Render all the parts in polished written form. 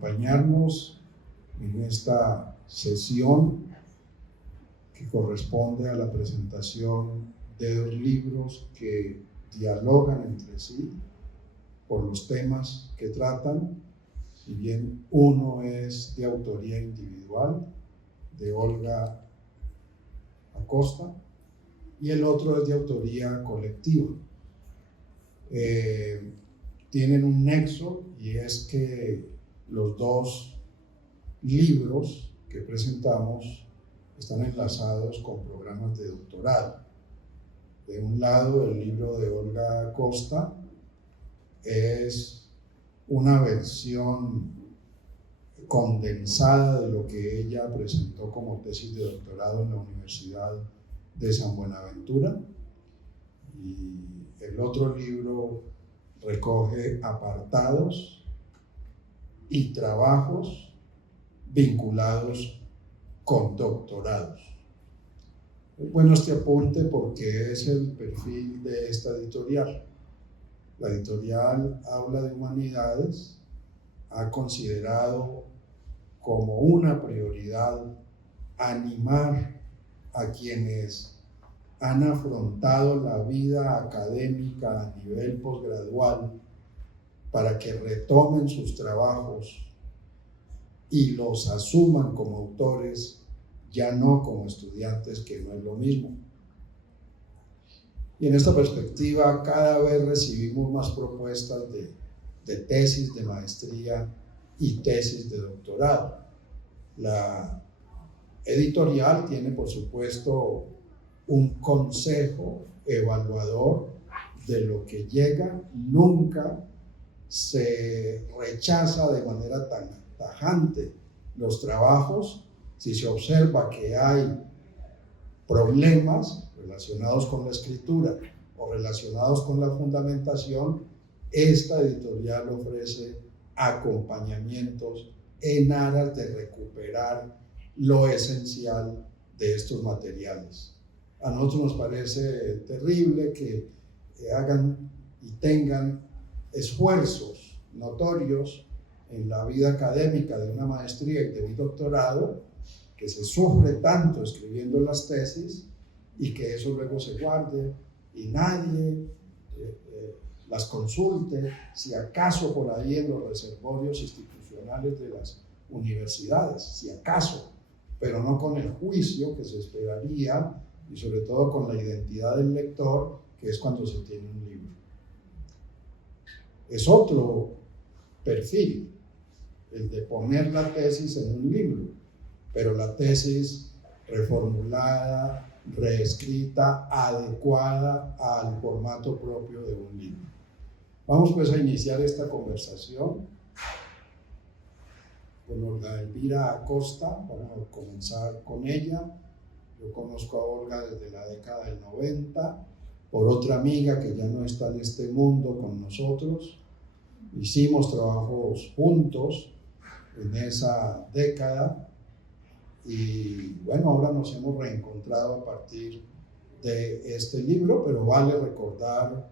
acompañarnos en esta sesión que corresponde a la presentación de dos libros que dialogan entre sí por los temas que tratan. Si bien uno es de autoría individual, de Olga Acosta, y el otro es de autoría colectiva. Tienen un nexo, y es que los dos libros que presentamos están enlazados con programas de doctorado. De un lado, el libro de Olga Acosta es una versión condensada de lo que ella presentó como tesis de doctorado en la Universidad de San Buenaventura, y el otro libro recoge apartados y trabajos vinculados con doctorados. Es bueno este apunte porque es el perfil de esta editorial. La editorial Aula de Humanidades ha considerado como una prioridad animar a quienes han afrontado la vida académica a nivel posgradual para que retomen sus trabajos y los asuman como autores, ya no como estudiantes, que no es lo mismo. Y en esta perspectiva cada vez recibimos más propuestas de tesis de maestría y tesis de doctorado. La editorial tiene, por supuesto, un consejo evaluador de lo que llega. Nunca se rechaza de manera tan tajante los trabajos si se observa que hay problemas relacionados con la escritura o relacionados con la fundamentación. Esta editorial ofrece acompañamientos en aras de recuperar lo esencial de estos materiales. A nosotros nos parece terrible que hagan y tengan esfuerzos notorios en la vida académica de una maestría y de un doctorado, que se sufre tanto escribiendo las tesis y que eso luego se guarde y nadie las consulte, si acaso por ahí en los reservorios institucionales de las universidades, si acaso, pero no con el juicio que se esperaría y sobre todo con la identidad del lector, que es cuando se tiene un libro. Es otro perfil el de poner la tesis en un libro, pero la tesis reformulada, reescrita, adecuada al formato propio de un libro. Vamos pues a iniciar esta conversación con Olga Elvira Acosta. Vamos a comenzar con ella. Yo conozco a Olga desde la década del 90, por otra amiga que ya no está en este mundo con nosotros. Hicimos trabajos juntos en esa década y bueno, ahora nos hemos reencontrado a partir de este libro, pero vale recordar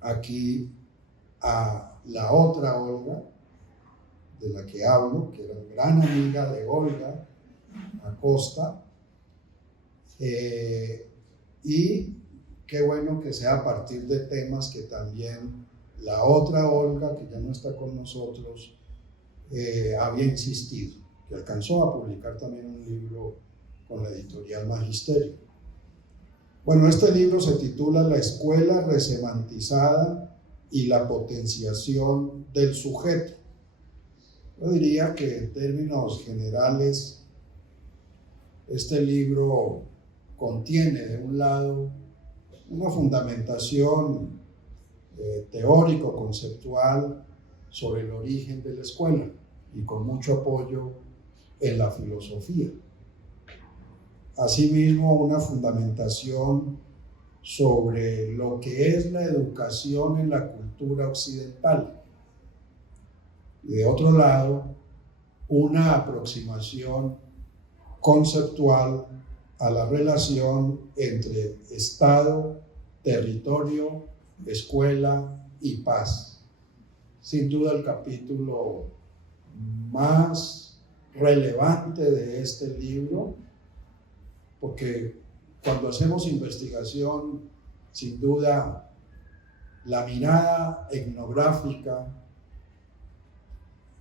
aquí a la otra Olga de la que hablo, que era gran amiga de Olga Acosta, y qué bueno que sea a partir de temas que también la otra Olga, que ya no está con nosotros, había insistido, que alcanzó a publicar también un libro con la editorial Magisterio. Bueno, este libro se titula La escuela resemantizada y la potenciación del sujeto. Yo diría que en términos generales este libro contiene de un lado una fundamentación teórico-conceptual sobre el origen de la escuela y con mucho apoyo en la filosofía. Asimismo, una fundamentación sobre lo que es la educación en la cultura occidental. Y de otro lado, una aproximación conceptual a la relación entre Estado, territorio, escuela y paz. Sin duda el capítulo más relevante de este libro, porque cuando hacemos investigación, sin duda, la mirada etnográfica,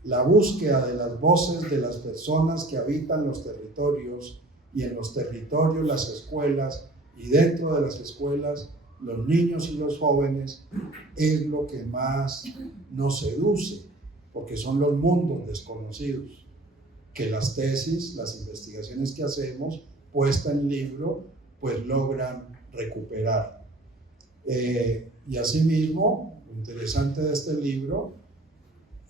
la búsqueda de las voces de las personas que habitan los territorios, y en los territorios las escuelas, y dentro de las escuelas los niños y los jóvenes, es lo que más nos seduce, porque son los mundos desconocidos que las tesis, las investigaciones que hacemos, puesta en libro, pues logran recuperar. Y asimismo, lo interesante de este libro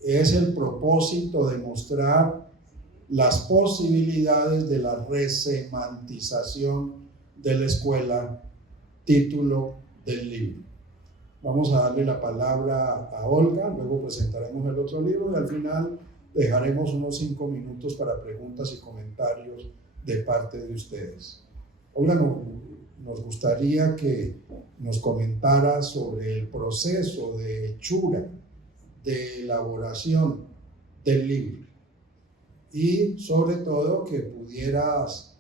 es el propósito de mostrar las posibilidades de la resemantización de la escuela, título del libro. Vamos a darle la palabra a Olga, luego presentaremos el otro libro y al final dejaremos unos 5 minutos para preguntas y comentarios de parte de ustedes. Olga, nos gustaría que nos comentara sobre el proceso de hechura, de elaboración del libro y sobre todo que pudieras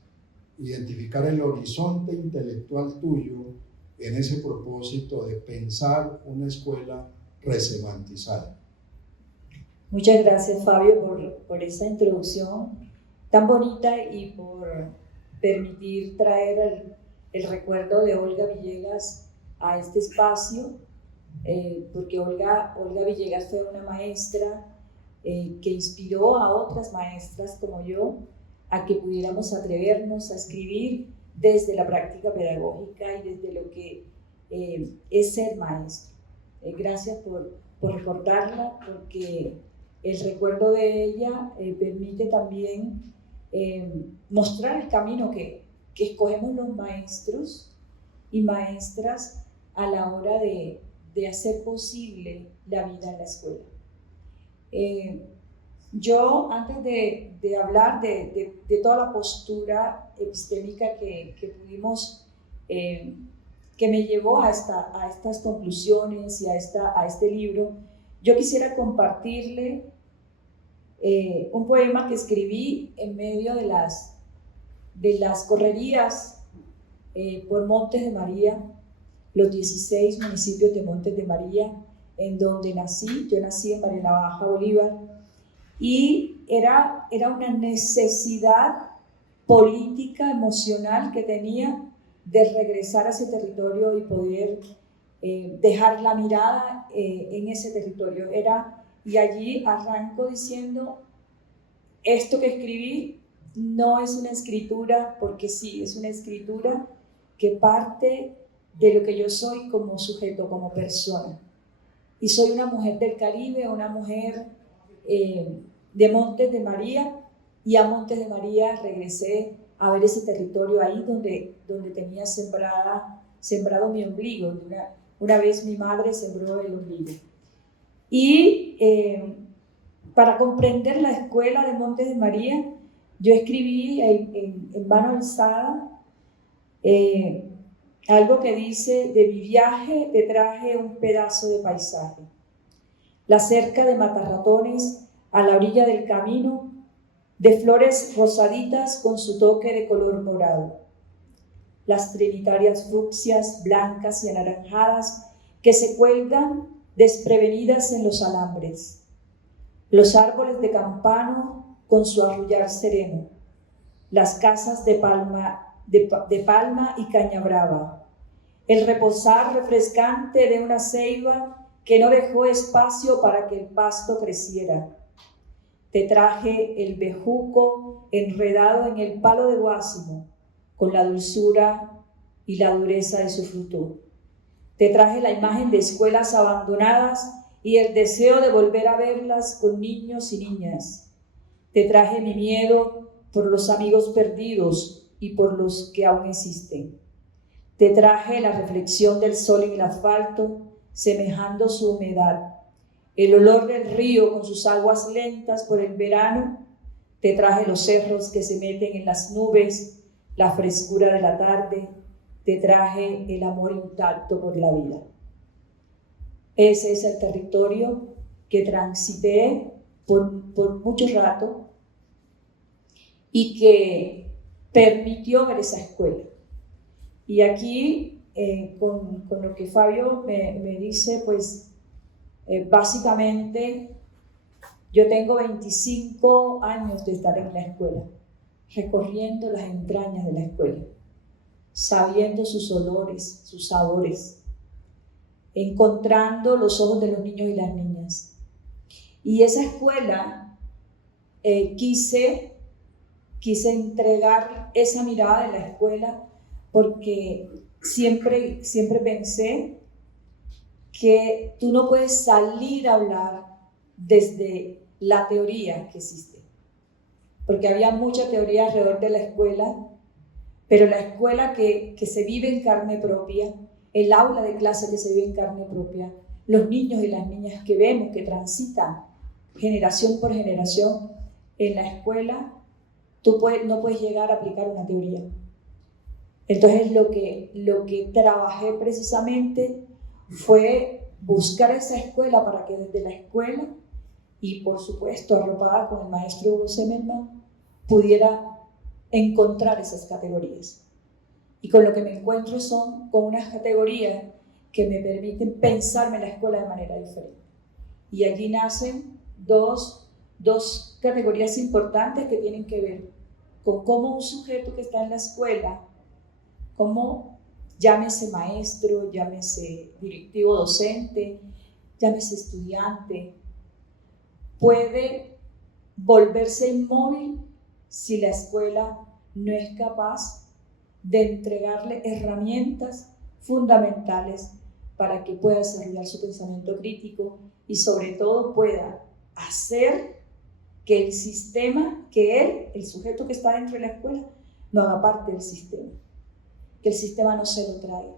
identificar el horizonte intelectual tuyo en ese propósito de pensar una escuela resemantizada. Muchas gracias, Fabio, por esa introducción tan bonita y por permitir traer el recuerdo de Olga Villegas a este espacio, porque Olga Villegas fue una maestra que inspiró a otras maestras como yo a que pudiéramos atrevernos a escribir desde la práctica pedagógica y desde lo que es ser maestro. Gracias por recordarla, porque el recuerdo de ella permite también mostrar el camino que escogemos los maestros y maestras a la hora de hacer posible la vida en la escuela. Yo, antes de hablar de toda la postura epistémica que pudimos, que me llevó a estas conclusiones y a este libro, yo quisiera compartirle un poema que escribí en medio de las correrías por Montes de María, los 16 municipios de Montes de María, en donde nací. Yo nací en Mariela Baja, Bolívar, y era una necesidad política, emocional que tenía de regresar a ese territorio y poder dejar la mirada en ese territorio. Y allí arranco diciendo, esto que escribí no es una escritura porque sí, es una escritura que parte de lo que yo soy como sujeto, como persona. Y soy una mujer del Caribe, una mujer de Montes de María, y a Montes de María regresé a ver ese territorio ahí donde tenía sembrado mi ombligo. Una vez mi madre sembró el ombligo. Y para comprender la escuela de Montes de María, yo escribí en mano alzada algo que dice: de mi viaje te traje un pedazo de paisaje. La cerca de matarratones a la orilla del camino, de flores rosaditas con su toque de color morado. Las trinitarias fucsias blancas y anaranjadas que se cuelgan desprevenidas en los alambres. Los árboles de campano con su arrullar sereno. Las casas de palma y caña brava. El reposar refrescante de una ceiba que no dejó espacio para que el pasto creciera. Te traje el bejuco enredado en el palo de guásimo, con la dulzura y la dureza de su fruto. Te traje la imagen de escuelas abandonadas y el deseo de volver a verlas con niños y niñas. Te traje mi miedo por los amigos perdidos y por los que aún existen. Te traje la reflexión del sol en el asfalto, semejando su humedad. El olor del río con sus aguas lentas por el verano. Te traje los cerros que se meten en las nubes, la frescura de la tarde. Te traje el amor intacto por la vida. Ese es el territorio que transité por mucho rato y que permitió ver esa escuela. Y aquí, con lo que Fabio me dice, pues básicamente yo tengo 25 años de estar en la escuela, recorriendo las entrañas de la escuela, sabiendo sus olores, sus sabores, encontrando los ojos de los niños y las niñas. Y esa escuela quise entregar esa mirada de la escuela porque siempre pensé que tú no puedes salir a hablar desde la teoría que existe, porque había mucha teoría alrededor de la escuela, pero la escuela que se vive en carne propia, el aula de clase que se vive en carne propia, los niños y las niñas que vemos, que transitan generación por generación en la escuela, no puedes llegar a aplicar una teoría. Entonces lo que trabajé precisamente fue buscar esa escuela para que desde la escuela, y por supuesto arropada con el maestro Hugo Zimmermann, pudiera encontrar esas categorías. Y con lo que me encuentro son con unas categorías que me permiten pensarme la escuela de manera diferente. Y allí nacen dos categorías importantes que tienen que ver con cómo un sujeto que está en la escuela, como llámese maestro, llámese directivo docente, llámese estudiante, puede volverse inmóvil si la escuela no es capaz de entregarle herramientas fundamentales para que pueda desarrollar su pensamiento crítico y sobre todo pueda hacer que el sistema, que él, el sujeto que está dentro de la escuela, no haga parte del sistema, que el sistema no se lo traiga,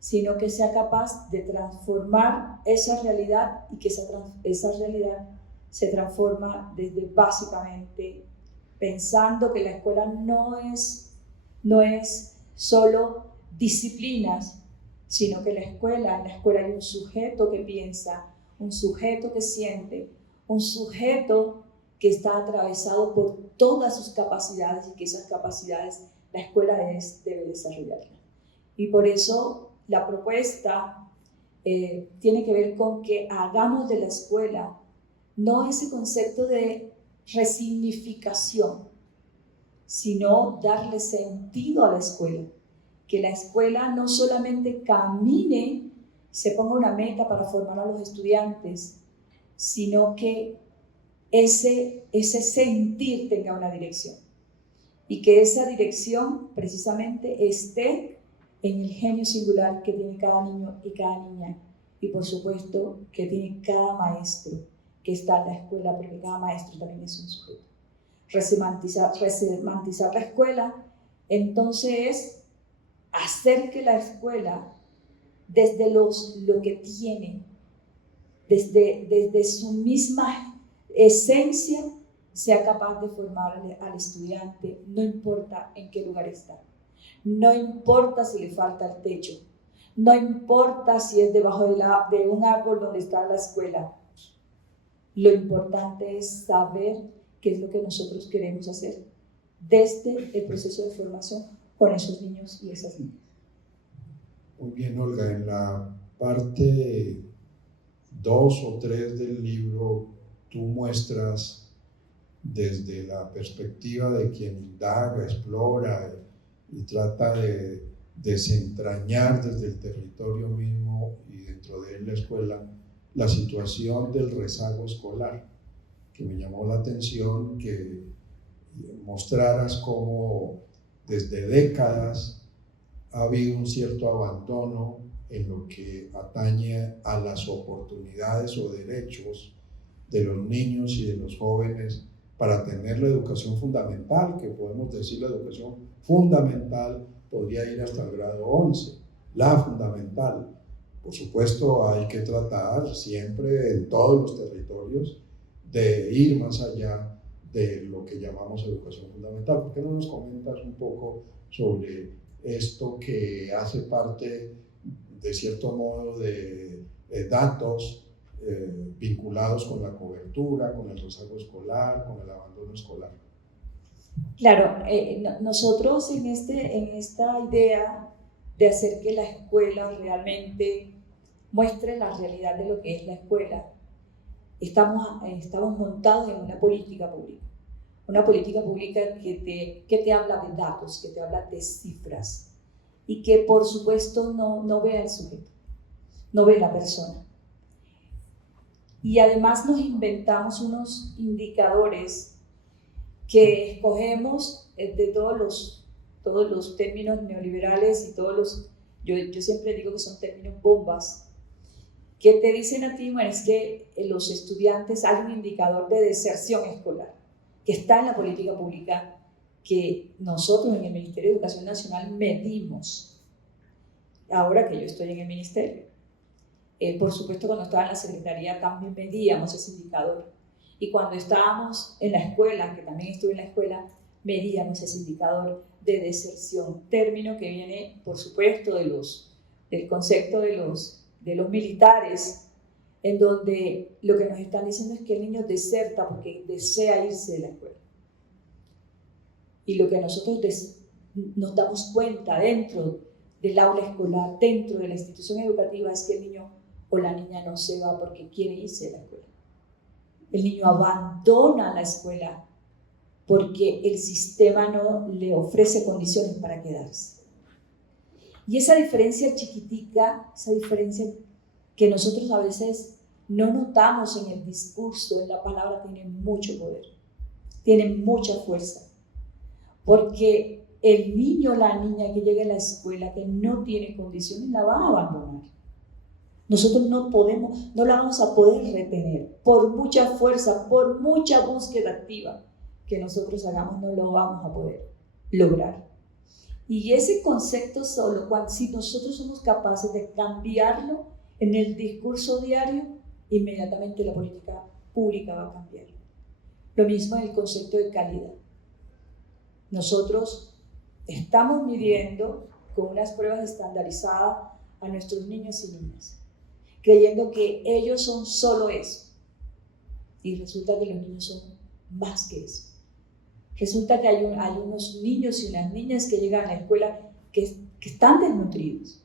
sino que sea capaz de transformar esa realidad y que esa realidad se transforma desde básicamente pensando que la escuela no es solo disciplinas, sino que en la escuela hay un sujeto que piensa, un sujeto que siente, un sujeto que está atravesado por todas sus capacidades y que esas capacidades la escuela debe desarrollarlas. Y por eso la propuesta tiene que ver con que hagamos de la escuela no ese concepto de resignificación, sino darle sentido a la escuela. Que la escuela no solamente camine, se ponga una meta para formar a los estudiantes, sino que ese sentir tenga una dirección. Y que esa dirección precisamente esté en el genio singular que tiene cada niño y cada niña. Y por supuesto que tiene cada maestro que está en la escuela, porque cada maestro también es un sujeto. Resemantizar la escuela, entonces es hacer que la escuela, desde lo que tiene, desde su misma esencia, sea capaz de formar al estudiante, no importa en qué lugar está, no importa si le falta el techo, no importa si es debajo de un árbol donde está la escuela. Lo importante es saber qué es lo que nosotros queremos hacer desde el proceso de formación con esos niños y esas niñas. Muy bien, Olga, en la parte 2 o 3 del libro tú muestras desde la perspectiva de quien indaga, explora y trata de desentrañar desde el territorio mismo y dentro de él la escuela la situación del rezago escolar, que me llamó la atención que mostraras cómo desde décadas ha habido un cierto abandono en lo que atañe a las oportunidades o derechos de los niños y de los jóvenes para tener la educación fundamental, que podemos decir la educación fundamental podría ir hasta el grado 11, la fundamental. Por supuesto, hay que tratar siempre en todos los territorios de ir más allá de lo que llamamos educación fundamental. ¿Por qué no nos comentas un poco sobre esto que hace parte, de cierto modo, de datos vinculados con la cobertura, con el rezago escolar, con el abandono escolar. Claro, nosotros en esta idea de hacer que la escuela realmente muestre la realidad de lo que es la escuela, estamos montados en una política pública que te habla de datos, que te habla de cifras y que por supuesto no ve al sujeto, no ve la persona. Y además nos inventamos unos indicadores que escogemos de todos los términos neoliberales y yo siempre digo que son términos bombas, que te dicen a ti, bueno, es que los estudiantes hay un indicador de deserción escolar que está en la política pública que nosotros en el Ministerio de Educación Nacional medimos, ahora que yo estoy en el ministerio. Por supuesto, cuando estaba en la Secretaría también medíamos ese indicador. Y cuando estábamos en la escuela, que también estuve en la escuela, medíamos ese indicador de deserción, término que viene, por supuesto, del concepto de los militares, en donde lo que nos están diciendo es que el niño deserta porque desea irse de la escuela. Y lo que nosotros nos damos cuenta dentro del aula escolar, dentro de la institución educativa, es que el niño o la niña no se va porque quiere irse de la escuela. El niño abandona la escuela porque el sistema no le ofrece condiciones para quedarse. Y esa diferencia chiquitica, esa diferencia que nosotros a veces no notamos en el discurso, en la palabra, tiene mucho poder, tiene mucha fuerza. Porque el niño o la niña que llega a la escuela, que no tiene condiciones, la va a abandonar. Nosotros no la vamos a poder retener. Por mucha fuerza, por mucha búsqueda activa que nosotros hagamos, no lo vamos a poder lograr. Y ese concepto solo, si nosotros somos capaces de cambiarlo en el discurso diario, inmediatamente la política pública va a cambiar. Lo mismo en el concepto de calidad. Nosotros estamos midiendo con unas pruebas estandarizadas a nuestros niños y niñas, creyendo que ellos son solo eso. Y resulta que los niños son más que eso. Resulta que hay unos niños y unas niñas que llegan a la escuela que están desnutridos.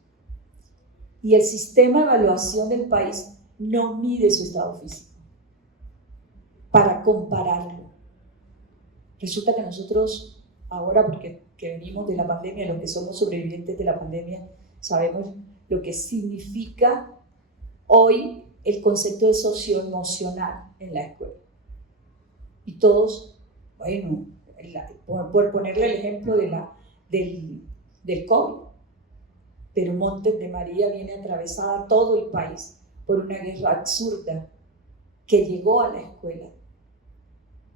Y el sistema de evaluación del país no mide su estado físico para compararlo. Resulta que nosotros, ahora porque venimos de la pandemia, los que somos sobrevivientes de la pandemia, sabemos lo que significa hoy el concepto de socioemocional en la escuela. Y todos, bueno, por ponerle el ejemplo del COVID, pero Montes de María viene atravesada todo el país por una guerra absurda que llegó a la escuela,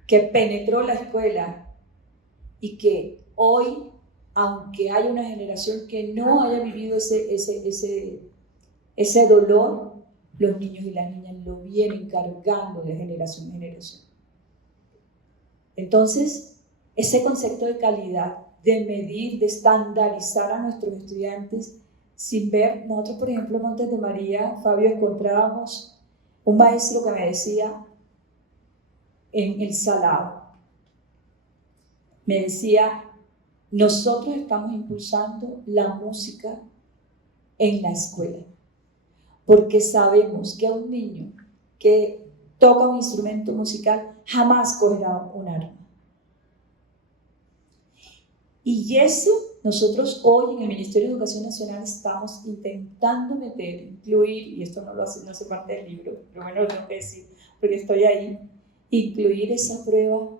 que penetró la escuela y que hoy, aunque hay una generación que no haya vivido ese dolor, los niños y las niñas lo vienen cargando de generación en generación. Entonces, ese concepto de calidad, de medir, de estandarizar a nuestros estudiantes sin ver, nosotros por ejemplo en Montes de María, Fabio, encontrábamos un maestro que me decía en el Salado, me decía, nosotros estamos impulsando la música en la escuela, porque sabemos que a un niño que toca un instrumento musical jamás cogerá un arma. Y eso nosotros hoy en el Ministerio de Educación Nacional estamos intentando incluir, y esto no hace parte del libro, pero bueno, lo tengo que decir porque estoy ahí, incluir esa prueba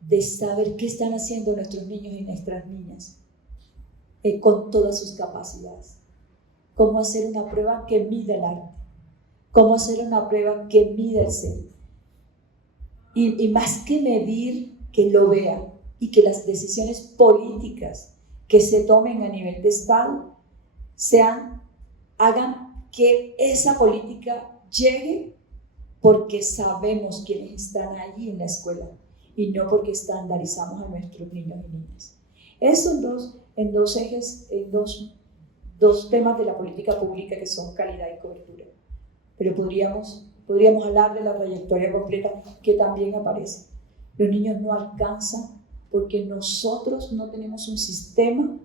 de saber qué están haciendo nuestros niños y nuestras niñas con todas sus capacidades. Cómo hacer una prueba que mida el arte, cómo hacer una prueba que mida el ser. Y más que medir, que lo vea y que las decisiones políticas que se tomen a nivel de Estado hagan que esa política llegue porque sabemos quiénes están allí en la escuela y no porque estandarizamos a nuestros niños y niñas. Eso en dos ejes, en dos temas de la política pública que son calidad y cobertura. Pero podríamos podríamos hablar de la trayectoria completa que también aparece. Los niños no alcanzan porque nosotros no tenemos un sistema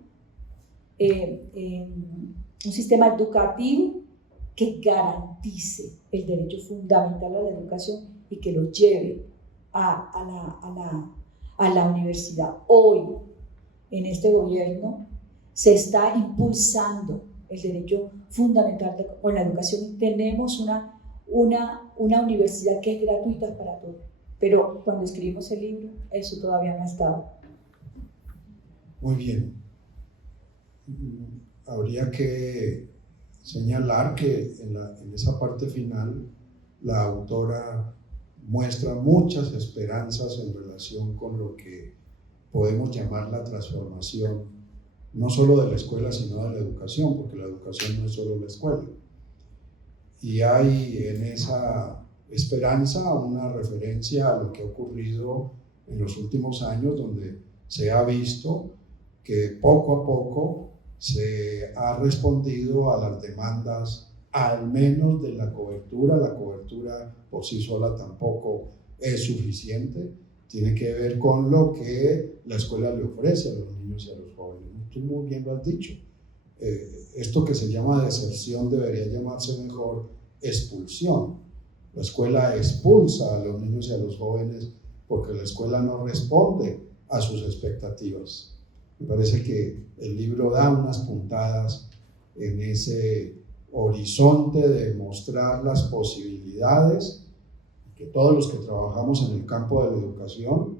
educativo que garantice el derecho fundamental a la educación y que lo lleve a la universidad. Hoy, en este gobierno, se está impulsando el derecho fundamental con la educación y tenemos una universidad que es gratuita para todos. Pero cuando escribimos el libro, eso todavía no ha estado. Muy bien. Habría que señalar que en esa parte final la autora muestra muchas esperanzas en relación con lo que podemos llamar la transformación, no solo de la escuela, sino de la educación, porque la educación no es solo la escuela. Y hay en esa esperanza una referencia a lo que ha ocurrido en los últimos años, donde se ha visto que poco a poco se ha respondido a las demandas, al menos de la cobertura. La cobertura por sí sola tampoco es suficiente, tiene que ver con lo que la escuela le ofrece a los niños y a los jóvenes. Tú muy bien lo has dicho. Esto que se llama deserción debería llamarse mejor expulsión. La escuela expulsa a los niños y a los jóvenes porque la escuela no responde a sus expectativas. Me parece que el libro da unas puntadas en ese horizonte de mostrar las posibilidades, que todos los que trabajamos en el campo de la educación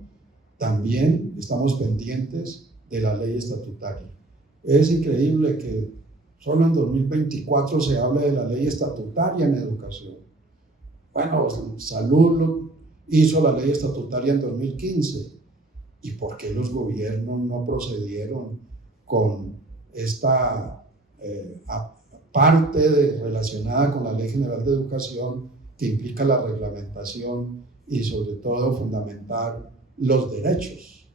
también estamos pendientes de la ley estatutaria. Es increíble que solo en 2024 se hable de la ley estatutaria en educación. Bueno, Salud hizo la ley estatutaria en 2015. ¿Y por qué los gobiernos no procedieron con esta parte relacionada con la Ley General de Educación que implica la reglamentación y sobre todo fundamentar los derechos?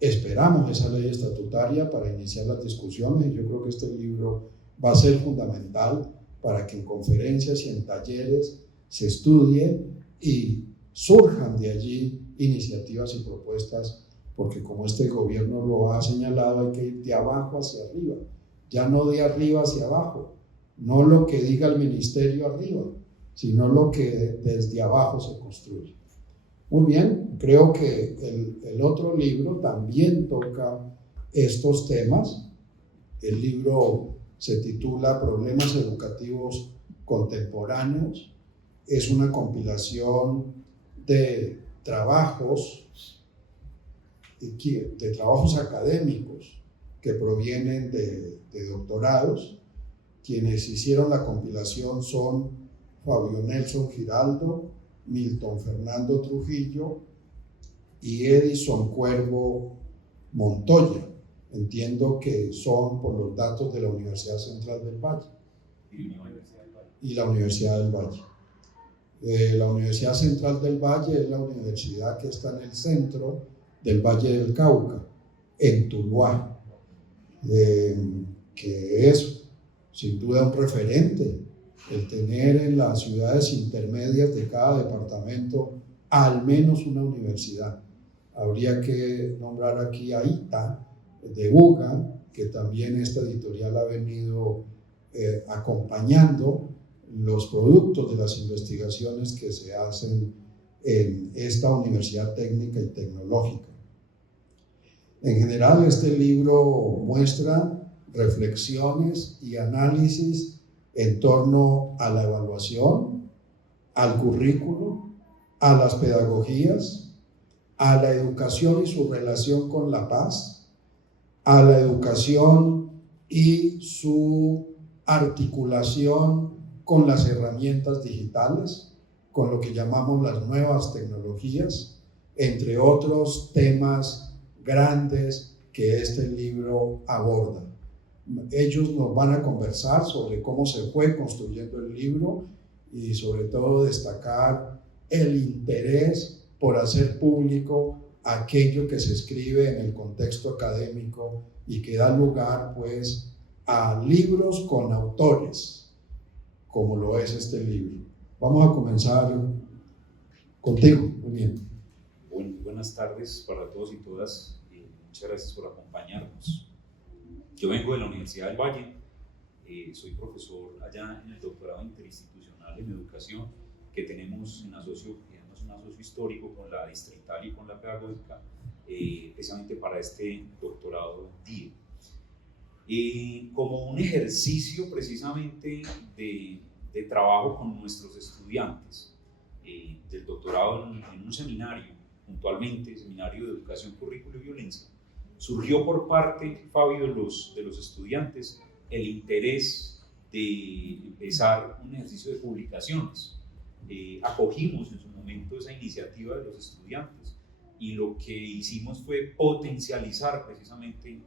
Esperamos esa ley estatutaria para iniciar las discusiones y yo creo que este libro va a ser fundamental para que en conferencias y en talleres se estudie y surjan de allí iniciativas y propuestas, porque como este gobierno lo ha señalado, hay que ir de abajo hacia arriba, ya no de arriba hacia abajo, no lo que diga el ministerio arriba, sino lo que desde abajo se construye. Muy bien, creo que el otro libro también toca estos temas. El libro se titula Problemas Educativos Contemporáneos. Es una compilación de trabajos académicos que provienen de doctorados. Quienes hicieron la compilación son Fabio Nelson Giraldo, Milton Fernando Trujillo y Edison Cuervo Montoya. Entiendo que son por los datos de la Universidad Central del Valle y la Universidad del Valle. La Universidad Central del Valle es la universidad que está en el centro del Valle del Cauca, en Tuluá, que es sin duda un referente el tener en las ciudades intermedias de cada departamento al menos una universidad. Habría que nombrar aquí a ITA de UGA, que también esta editorial ha venido acompañando los productos de las investigaciones que se hacen en esta universidad técnica y tecnológica. En general, este libro muestra reflexiones y análisis en torno a la evaluación, al currículo, a las pedagogías, a la educación y su relación con la paz, a la educación y su articulación con las herramientas digitales, con lo que llamamos las nuevas tecnologías, entre otros temas grandes que este libro aborda. Ellos nos van a conversar sobre cómo se fue construyendo el libro y sobre todo destacar el interés por hacer público aquello que se escribe en el contexto académico y que da lugar pues a libros con autores, como lo es este libro. Vamos a comenzar contigo, muy bien. Buenas tardes para todos y todas. Muchas gracias por acompañarnos. Yo vengo de la Universidad del Valle, soy profesor allá en el doctorado interinstitucional en educación que tenemos un asocio histórico con la distrital y con la pedagógica, precisamente para este doctorado DIE. Como un ejercicio precisamente de trabajo con nuestros estudiantes del doctorado en un seminario, puntualmente, Seminario de Educación, Currículo y Violencia, surgió por parte, Fabio, de los estudiantes el interés de empezar un ejercicio de publicaciones. Acogimos en su momento esa iniciativa de los estudiantes y lo que hicimos fue potencializar precisamente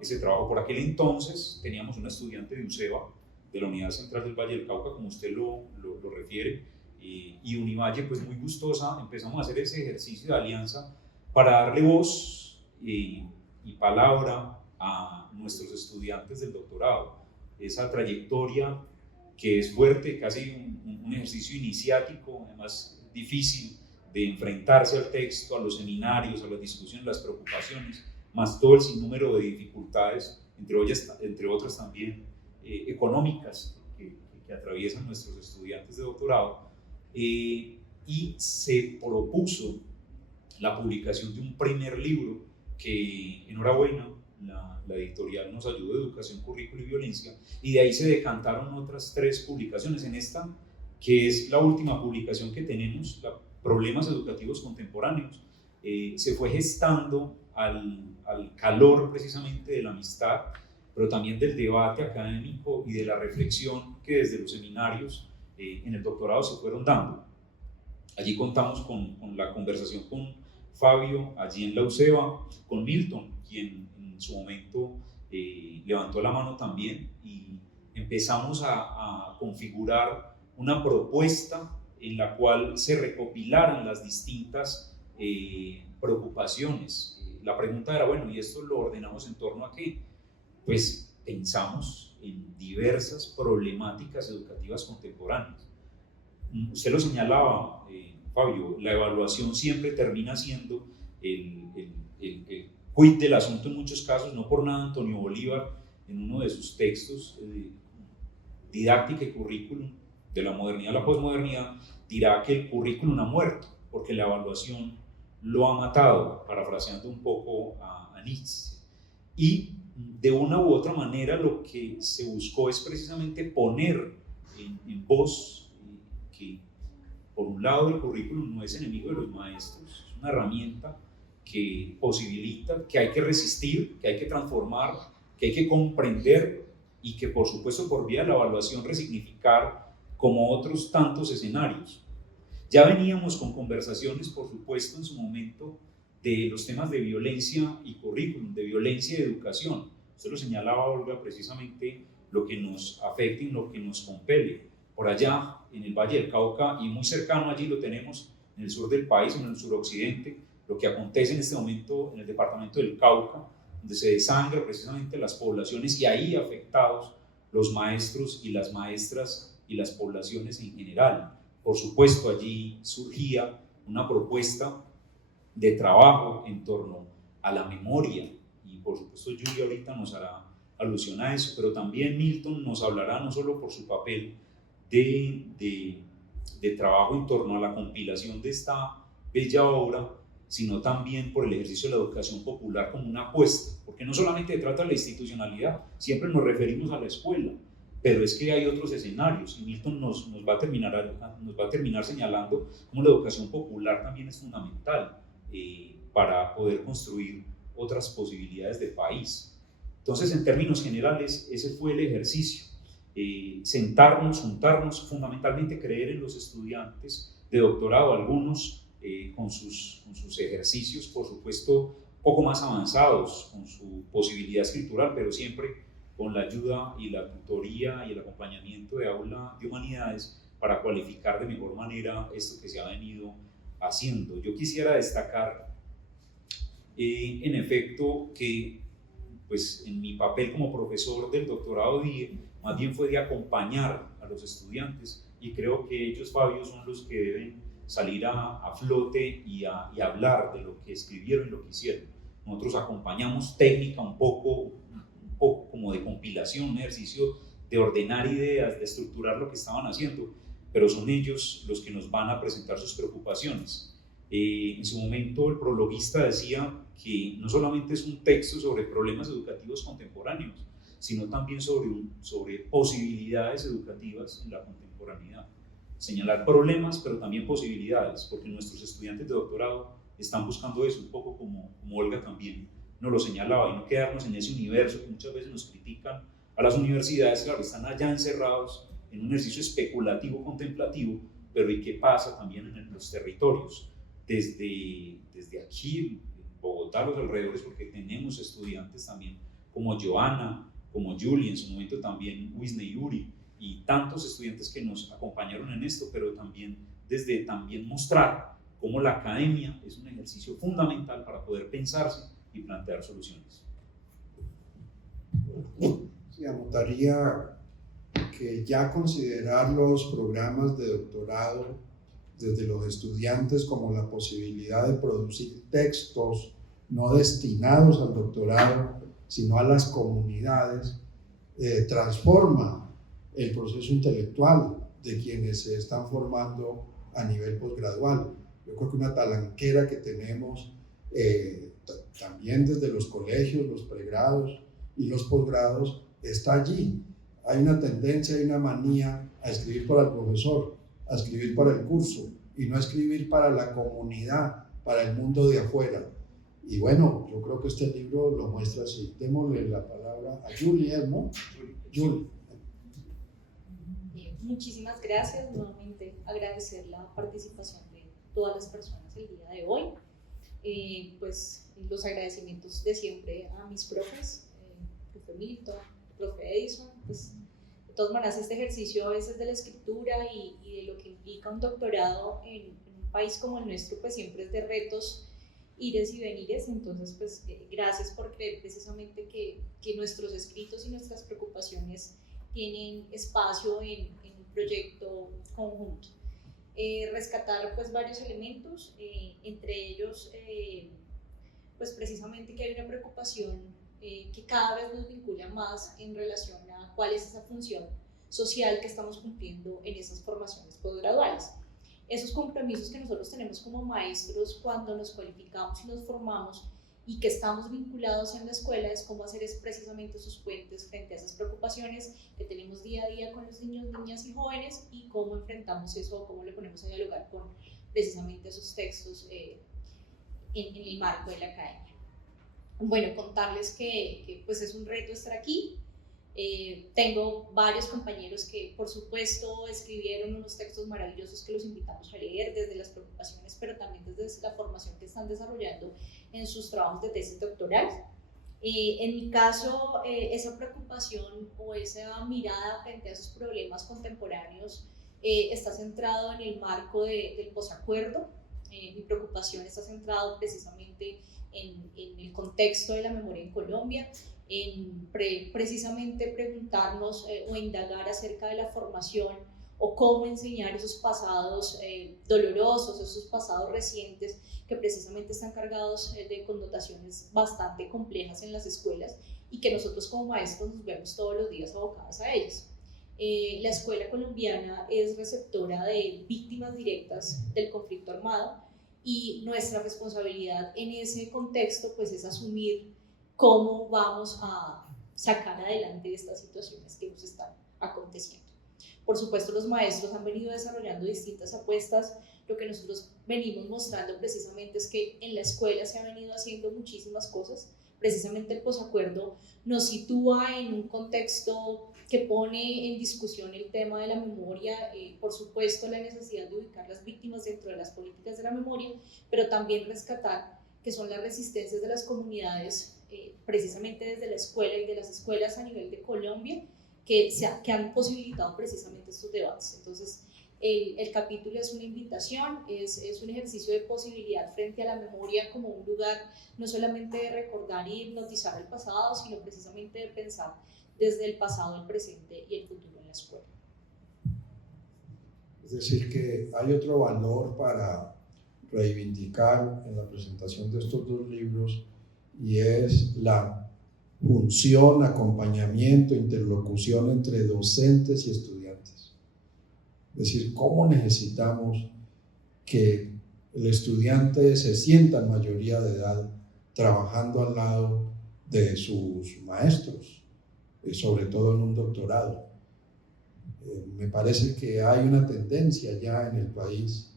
ese trabajo. Por aquel entonces teníamos una estudiante de UCEBA, de la Unidad Central del Valle del Cauca, como usted lo refiere, y Univalle, pues muy gustosa, empezamos a hacer ese ejercicio de alianza para darle voz y palabra a nuestros estudiantes del doctorado. Esa trayectoria que es fuerte, casi un ejercicio iniciático, además difícil de enfrentarse al texto, a los seminarios, a las discusiones, las preocupaciones, más todo el sinnúmero de dificultades, entre otras también económicas que atraviesan nuestros estudiantes de doctorado, y se propuso la publicación de un primer libro que, enhorabuena, la editorial nos ayudó, Educación, Currículo y Violencia, y de ahí se decantaron otras 3 publicaciones. En esta, que es la última publicación que tenemos, Problemas Educativos Contemporáneos, se fue gestando al calor precisamente de la amistad, pero también del debate académico y de la reflexión que desde los seminarios en el doctorado se fueron dando. Allí contamos con la conversación con Fabio, allí en la UCEBA, con Milton, quien en su momento levantó la mano también, y empezamos a configurar una propuesta en la cual se recopilaran las distintas preocupaciones. La pregunta era, bueno, ¿y esto lo ordenamos en torno a qué? Pues pensamos en diversas problemáticas educativas contemporáneas. Usted lo señalaba, Fabio, la evaluación siempre termina siendo el quid del asunto en muchos casos. No por nada Antonio Bolívar, en uno de sus textos, Didáctica y Currículum, de la modernidad a la posmodernidad, dirá que el currículum ha muerto, porque la evaluación lo ha matado, parafraseando un poco a Nietzsche. Y de una u otra manera lo que se buscó es precisamente poner en voz que, por un lado, el currículum no es enemigo de los maestros, es una herramienta que posibilita, que hay que resistir, que hay que transformar, que hay que comprender y que, por supuesto, por vía de la evaluación resignificar como otros tantos escenarios. Ya veníamos con conversaciones, por supuesto, en su momento, de los temas de violencia y currículum, de violencia y educación. Usted lo señalaba, Olga, precisamente lo que nos afecta y lo que nos compele. Por allá, en el Valle del Cauca, y muy cercano allí lo tenemos, en el sur del país, en el suroccidente, lo que acontece en este momento en el departamento del Cauca, donde se desangra precisamente las poblaciones y ahí afectados los maestros y las maestras y las poblaciones en general. Por supuesto, allí surgía una propuesta de trabajo en torno a la memoria, y por supuesto Julia ahorita nos hará alusión a eso, pero también Milton nos hablará no solo por su papel de trabajo en torno a la compilación de esta bella obra, sino también por el ejercicio de la educación popular como una apuesta, porque no solamente se trata de la institucionalidad, siempre nos referimos a la escuela, pero es que hay otros escenarios, y Milton nos va a terminar señalando cómo la educación popular también es fundamental para poder construir otras posibilidades de país. Entonces, en términos generales, ese fue el ejercicio. Sentarnos, juntarnos, fundamentalmente creer en los estudiantes de doctorado, algunos con sus ejercicios, por supuesto, poco más avanzados, con su posibilidad escritural, pero siempre con la ayuda y la tutoría y el acompañamiento de Aula de Humanidades para cualificar de mejor manera esto que se ha venido haciendo. Yo quisiera destacar, en efecto, que pues, en mi papel como profesor del doctorado DIE, más bien fue de acompañar a los estudiantes y creo que ellos, Fabio, son los que deben salir a flote y hablar de lo que escribieron y lo que hicieron. Nosotros acompañamos técnica un poco como de compilación, un ejercicio de ordenar ideas, de estructurar lo que estaban haciendo, pero son ellos los que nos van a presentar sus preocupaciones. En su momento el prologuista decía que no solamente es un texto sobre problemas educativos contemporáneos, sino también sobre posibilidades educativas en la contemporaneidad. Señalar problemas, pero también posibilidades, porque nuestros estudiantes de doctorado están buscando eso, un poco como Olga también nos lo señalaba, y no quedarnos en ese universo que muchas veces nos critican a las universidades. Claro, están allá encerrados en un ejercicio especulativo, contemplativo, pero ¿y qué pasa también en los territorios? Desde aquí, en Bogotá, los alrededores, porque tenemos estudiantes también como Joana, como Julie, en su momento también Wisney Uri, y tantos estudiantes que nos acompañaron en esto, pero también desde mostrar cómo la academia es un ejercicio fundamental para poder pensarse y plantear soluciones. Sí, anotaría que ya considerar los programas de doctorado desde los estudiantes como la posibilidad de producir textos no destinados al doctorado, sino a las comunidades, transforma el proceso intelectual de quienes se están formando a nivel posgradual. Yo creo que una talanquera que tenemos también desde los colegios, los pregrados y los posgrados está allí. Hay una tendencia, hay una manía a escribir para el profesor, a escribir para el curso y no a escribir para la comunidad, para el mundo de afuera. Y bueno, yo creo que este libro lo muestra así. Démosle la palabra a Julie, ¿no? Julie. Muchísimas gracias. Nuevamente agradecer la participación de todas las personas el día de hoy. Pues los agradecimientos de siempre a mis profes, profe Milton, profe Edison. Pues, de todas maneras, este ejercicio a veces de la escritura y de lo que implica un doctorado en un país como el nuestro, pues siempre es de retos, ires y venires. Entonces, pues gracias por creer precisamente que nuestros escritos y nuestras preocupaciones tienen espacio en un proyecto conjunto. Rescatar pues varios elementos, entre ellos pues precisamente que hay una preocupación que cada vez nos vincula más en relación a cuál es esa función social que estamos cumpliendo en esas formaciones posgraduales. Esos compromisos que nosotros tenemos como maestros cuando nos cualificamos y nos formamos y que estamos vinculados en la escuela es cómo hacer precisamente esos puentes frente a esas preocupaciones que tenemos día a día con los niños, niñas y jóvenes, y cómo enfrentamos eso, cómo le ponemos a dialogar con precisamente esos textos en el marco de la academia. Bueno, contarles que pues es un reto estar aquí. Tengo varios compañeros que por supuesto escribieron unos textos maravillosos que los invitamos a leer desde las preocupaciones, pero también desde la formación que están desarrollando en sus trabajos de tesis doctoral. En mi caso, esa preocupación o esa mirada frente a esos problemas contemporáneos está centrado en el marco del posacuerdo. Mi preocupación está centrada precisamente en el contexto de la memoria en Colombia, en precisamente preguntarnos o indagar acerca de la formación o cómo enseñar esos pasados dolorosos, esos pasados recientes que precisamente están cargados de connotaciones bastante complejas en las escuelas y que nosotros como maestros nos vemos todos los días abocados a ellas. La escuela colombiana es receptora de víctimas directas del conflicto armado y nuestra responsabilidad en ese contexto pues es asumir cómo vamos a sacar adelante estas situaciones que nos están aconteciendo. Por supuesto, los maestros han venido desarrollando distintas apuestas. Lo que nosotros venimos mostrando precisamente es que en la escuela se han venido haciendo muchísimas cosas. Precisamente el posacuerdo nos sitúa en un contexto que pone en discusión el tema de la memoria, por supuesto la necesidad de ubicar las víctimas dentro de las políticas de la memoria, pero también rescatar que son las resistencias de las comunidades, precisamente desde la escuela y de las escuelas a nivel de Colombia, que han posibilitado precisamente estos debates. Entonces, el capítulo es una invitación, es un ejercicio de posibilidad frente a la memoria como un lugar no solamente de recordar y hipnotizar el pasado, sino precisamente de pensar desde el pasado, el presente y el futuro en la escuela. Es decir, que hay otro valor para reivindicar en la presentación de estos dos libros, y es la función, acompañamiento, interlocución entre docentes y estudiantes. Es decir, cómo necesitamos que el estudiante se sienta en mayoría de edad trabajando al lado de sus maestros, sobre todo en un doctorado. Me parece que hay una tendencia ya en el país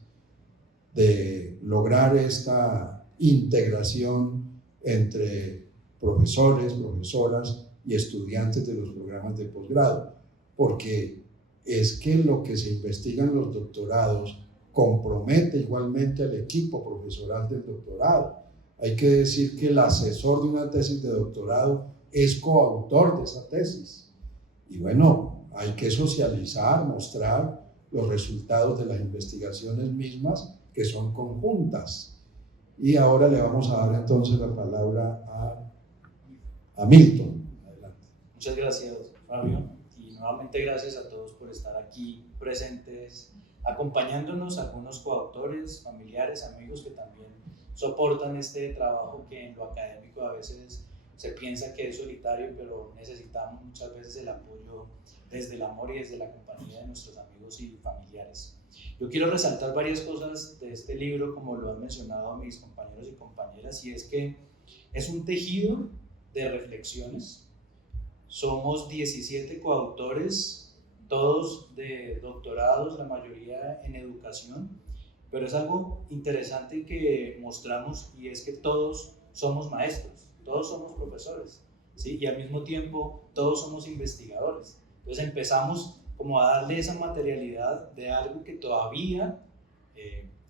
de lograr esta integración entre profesores, profesoras y estudiantes de los programas de posgrado, porque es que lo que se investiga en los doctorados compromete igualmente al equipo profesoral del doctorado. Hay que decir que el asesor de una tesis de doctorado es coautor de esa tesis. Y bueno, hay que socializar, mostrar los resultados de las investigaciones mismas, que son conjuntas. Y ahora le vamos a dar entonces la palabra a Milton. Adelante. Muchas gracias, Fabio, y nuevamente gracias a todos por estar aquí presentes, acompañándonos, algunos coautores, familiares, amigos que también soportan este trabajo que en lo académico a veces se piensa que es solitario, pero necesitamos muchas veces el apoyo desde el amor y desde la compañía de nuestros amigos y familiares. Yo quiero resaltar varias cosas de este libro, como lo han mencionado mis compañeros y compañeras, y es que es un tejido de reflexiones. Somos 17 coautores, todos de doctorados, la mayoría en educación, pero es algo interesante que mostramos, y es que todos somos maestros, todos somos profesores, ¿sí? Y al mismo tiempo todos somos investigadores. Entonces empezamos como a darle esa materialidad de algo que todavía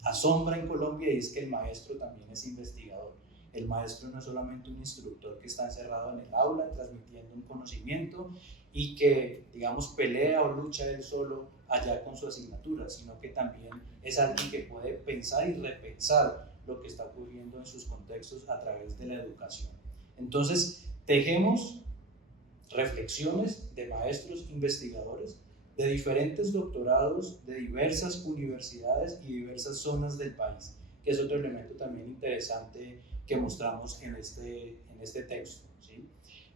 asombra en Colombia, y es que el maestro también es investigador. El maestro no es solamente un instructor que está encerrado en el aula transmitiendo un conocimiento y que, digamos, pelea o lucha él solo allá con su asignatura, sino que también es alguien que puede pensar y repensar lo que está ocurriendo en sus contextos a través de la educación. Entonces, tejemos reflexiones de maestros investigadores de diferentes doctorados, de diversas universidades y diversas zonas del país, que es otro elemento también interesante que mostramos en este texto, ¿sí?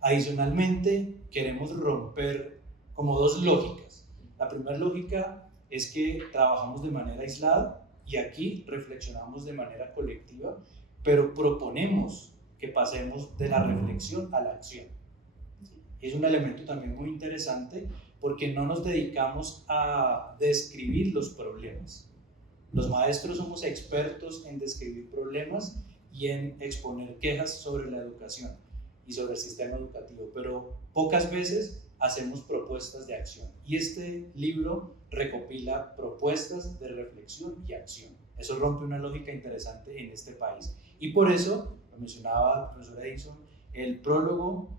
Adicionalmente, queremos romper como dos lógicas. La primera lógica es que trabajamos de manera aislada, y aquí reflexionamos de manera colectiva, pero proponemos que pasemos de la reflexión a la acción. Es un elemento también muy interesante, porque no nos dedicamos a describir los problemas. Los maestros somos expertos en describir problemas y en exponer quejas sobre la educación y sobre el sistema educativo, pero pocas veces hacemos propuestas de acción. Y este libro recopila propuestas de reflexión y acción. Eso rompe una lógica interesante en este país. Y por eso, lo mencionaba el profesor Edison, el prólogo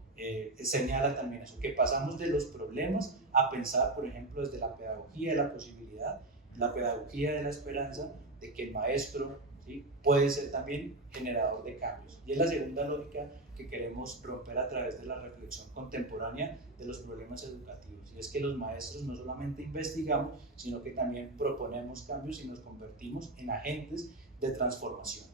señala también eso, que pasamos de los problemas a pensar, por ejemplo, desde la pedagogía de la posibilidad, la pedagogía de la esperanza, de que el maestro, ¿sí?, puede ser también generador de cambios. Y es la segunda lógica que queremos romper a través de la reflexión contemporánea de los problemas educativos. Y es que los maestros no solamente investigamos, sino que también proponemos cambios y nos convertimos en agentes de transformación.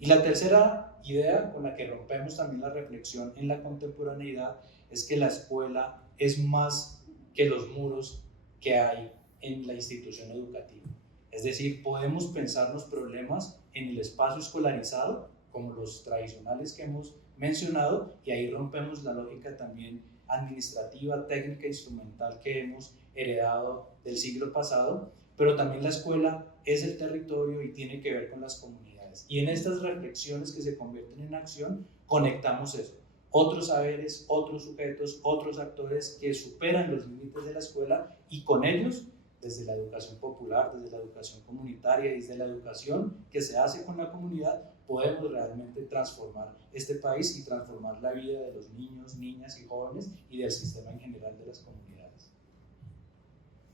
Y la tercera idea con la que rompemos también la reflexión en la contemporaneidad es que la escuela es más que los muros que hay en la institución educativa. Es decir, podemos pensar los problemas en el espacio escolarizado, como los tradicionales que hemos mencionado, y ahí rompemos la lógica también administrativa, técnica, instrumental que hemos heredado del siglo pasado, pero también la escuela es el territorio y tiene que ver con las comunidades. Y en estas reflexiones que se convierten en acción, conectamos eso. Otros saberes, otros sujetos, otros actores que superan los límites de la escuela, y con ellos, desde la educación popular, desde la educación comunitaria y desde la educación que se hace con la comunidad, podemos realmente transformar este país y transformar la vida de los niños, niñas y jóvenes y del sistema en general de las comunidades.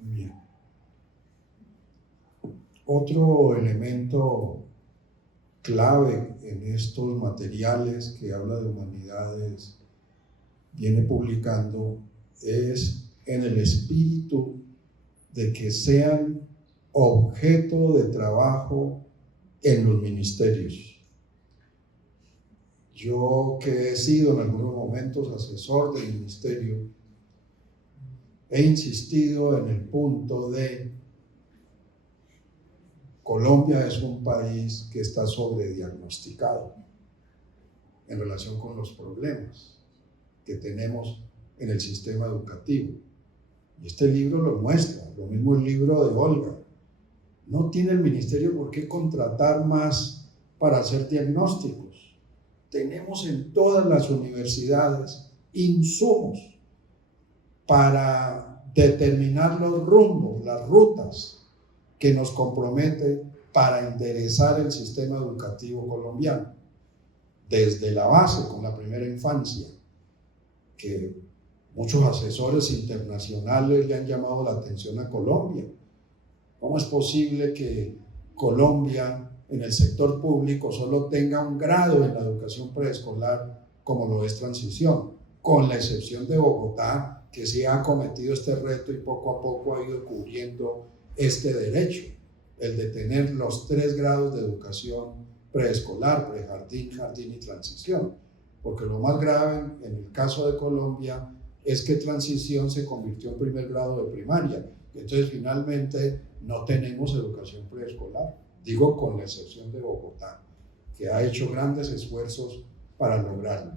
Muy bien. Otro elemento clave en estos materiales que habla de humanidades viene publicando es en el espíritu de que sean objeto de trabajo en los ministerios. Yo, que he sido en algunos momentos asesor del ministerio, he insistido en el punto de Colombia es un país que está sobrediagnosticado en relación con los problemas que tenemos en el sistema educativo. Y este libro lo muestra, lo mismo el libro de Olga. No tiene el ministerio por qué contratar más para hacer diagnósticos. Tenemos en todas las universidades insumos para determinar los rumbos, las rutas que nos comprometen para enderezar el sistema educativo colombiano, desde la base, con la primera infancia, que muchos asesores internacionales le han llamado la atención a Colombia. ¿Cómo es posible que Colombia en el sector público solo tenga un grado en la educación preescolar como lo es Transición, con la excepción de Bogotá, que sí ha acometido este reto y poco a poco ha ido cubriendo este derecho, el de tener los 3 grados de educación preescolar, prejardín, jardín y transición? Porque lo más grave en el caso de Colombia es que Transición se convirtió en primer grado de primaria. Entonces finalmente no tenemos educación preescolar, digo con la excepción de Bogotá, que ha hecho grandes esfuerzos para lograrlo.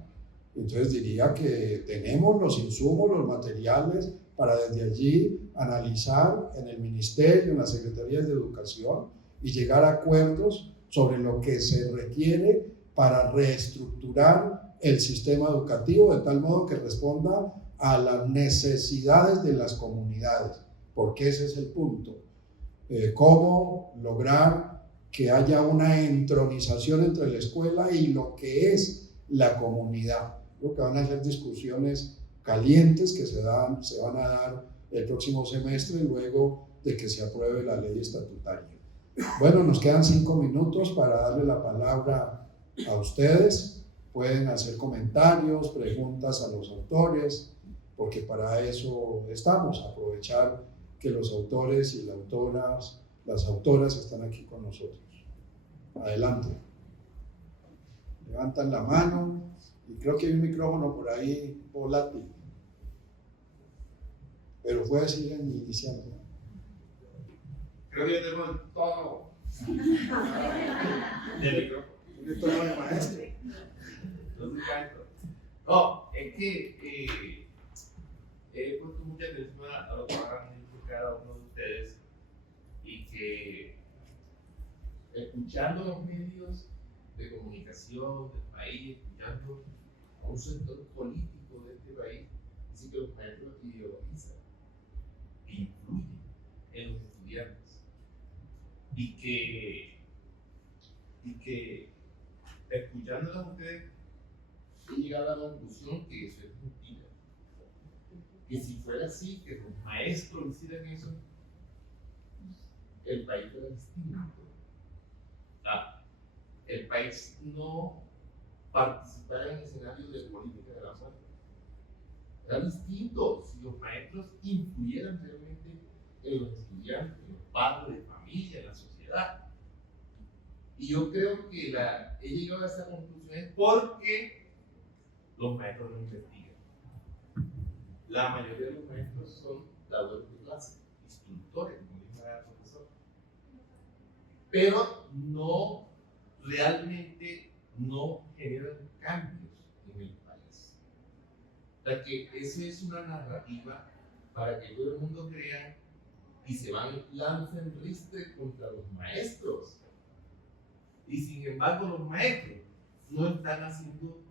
Entonces diría que tenemos los insumos, los materiales para desde allí analizar en el ministerio, en las secretarías de educación y llegar a acuerdos sobre lo que se requiere para reestructurar el sistema educativo de tal modo que responda a las necesidades de las comunidades, porque ese es el punto. Cómo lograr que haya una entronización entre la escuela y lo que es la comunidad. Creo que van a ser discusiones calientes que se van a dar el próximo semestre luego de que se apruebe la ley estatutaria. Bueno, nos quedan 5 minutos para darle la palabra a ustedes. Pueden hacer comentarios, preguntas a los autores, porque para eso estamos, aprovechar que los autores y las autoras están aquí con nosotros. Adelante. Levantan la mano y creo que hay un micrófono por ahí volátil, pero puedes ir iniciando. Creo que yo tengo el tono del micrófono. Un tono de maestro. No soy maestro. No, es que he puesto mucha atención a lo que han dicho cada uno de ustedes y que escuchando los medios de comunicación del país, escuchando a un sector político de este país, dice que los maestros ideologizan e influyen en los estudiantes y que escuchándolos a ustedes he llegado a la conclusión que eso es mentira, que si fuera así, que los maestros hicieran eso, el país fuera distinto. El país no participara en escenarios de política de la muerte. Era distinto si los maestros influyeran realmente en los estudiantes, en los padres de familia, en la sociedad. Y yo creo que he llegado a esa conclusión porque los maestros no investigan. La mayoría de los maestros son dadores de clase, instructores, como dice el profesor. Pero realmente no generan cambios en el país. O sea que esa es una narrativa para que todo el mundo crea y se lancen ristre contra los maestros. Y sin embargo los maestros no están haciendo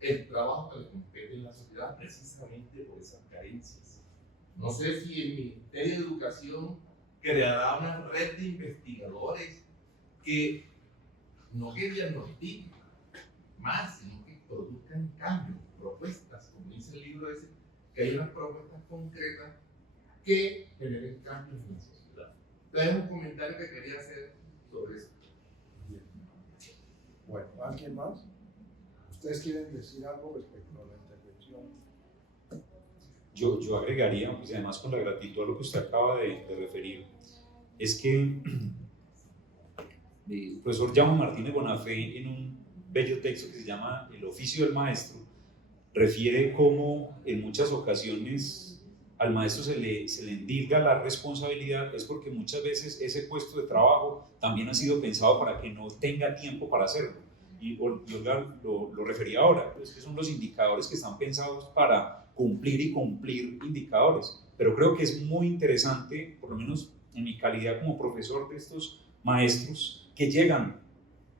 el trabajo que les compete en la sociedad precisamente por esas carencias. No sé si el Ministerio de Educación creará una red de investigadores que no que diagnostiquen más, sino que produzcan cambios, propuestas, como dice el libro ese, que hay unas propuestas concretas que generen cambios en la sociedad. Entonces, un comentario que quería hacer sobre eso. Bueno, ¿alguien más? ¿Ustedes quieren decir algo respecto a la intervención? Yo agregaría, pues además con la gratitud a lo que usted acaba de referir, es que el profesor Jaume Martínez Bonafé, en un bello texto que se llama El oficio del maestro, refiere cómo en muchas ocasiones al maestro se le endilga la responsabilidad, es porque muchas veces ese puesto de trabajo también ha sido pensado para que no tenga tiempo para hacerlo. Y Olga lo refería ahora, pues que son los indicadores que están pensados para cumplir y cumplir indicadores. Pero creo que es muy interesante, por lo menos en mi calidad como profesor de estos maestros, que llegan,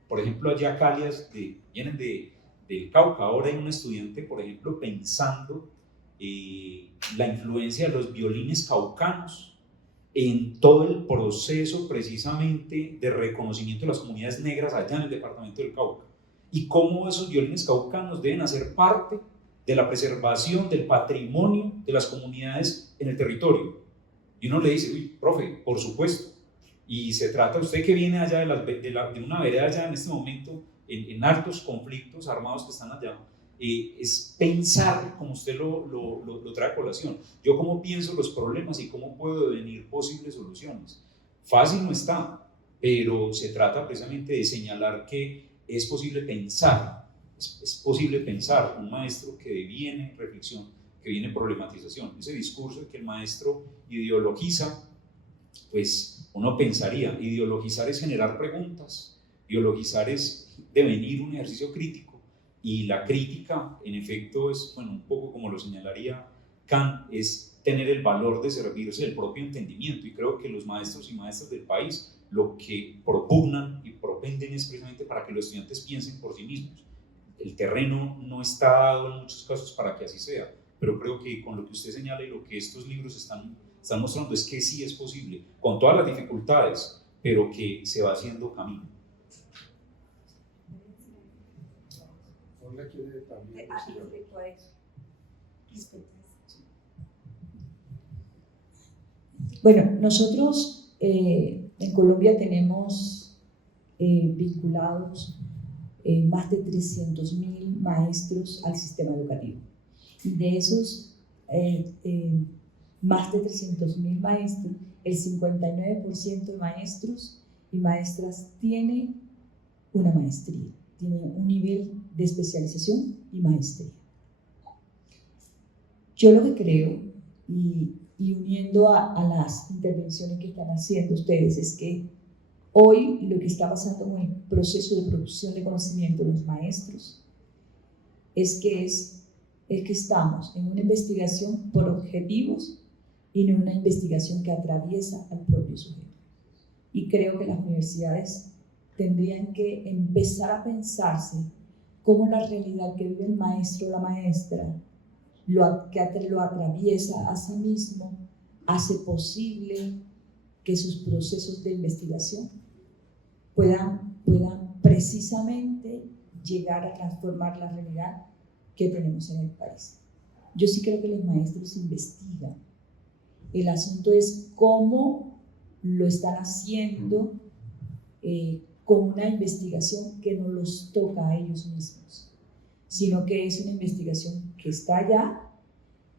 por ejemplo, allá a Calias, vienen del Cauca. Ahora hay un estudiante, por ejemplo, pensando la influencia de los violines caucanos en todo el proceso precisamente de reconocimiento de las comunidades negras allá en el departamento del Cauca, y cómo esos violines caucanos deben hacer parte de la preservación del patrimonio de las comunidades en el territorio. Y uno le dice, uy, profe, por supuesto. Y se trata, usted que viene allá de una vereda allá en este momento, en altos conflictos armados que están allá, es pensar como usted lo trae a colación. Yo cómo pienso los problemas y cómo puedo devenir posibles soluciones. Fácil no está, pero se trata precisamente de señalar que es posible pensar, es posible pensar un maestro que deviene reflexión, que viene problematización. Ese discurso de que el maestro ideologiza, pues uno pensaría, ideologizar es generar preguntas, ideologizar es devenir un ejercicio crítico, y la crítica, en efecto, es, bueno, un poco como lo señalaría Kant, es tener el valor de servirse del propio entendimiento, y creo que los maestros y maestras del país lo que propugnan y propenden es precisamente para que los estudiantes piensen por sí mismos. El terreno no está dado en muchos casos para que así sea, pero creo que con lo que usted señala y lo que estos libros están mostrando es que sí es posible, con todas las dificultades, pero que se va haciendo camino. Olga quiere también Respecto a eso. Bueno, nosotros en Colombia tenemos vinculados más de 300.000 maestros al sistema educativo. Y de esos más de 300.000 maestros, el 59% de maestros y maestras tiene una maestría, tiene un nivel de especialización y maestría. Yo lo que creo, y uniendo a las intervenciones que están haciendo ustedes, es que hoy lo que está pasando con el proceso de producción de conocimiento de los maestros es que estamos en una investigación por objetivos y no una investigación que atraviesa al propio sujeto. Y creo que las universidades tendrían que empezar a pensarse cómo la realidad que vive el maestro o la maestra lo atraviesa a sí mismo, hace posible que sus procesos de investigación puedan precisamente llegar a transformar la realidad que tenemos en el país. Yo sí creo que los maestros investigan. El asunto es cómo lo están haciendo con una investigación que no los toca a ellos mismos, sino que es una investigación que está allá,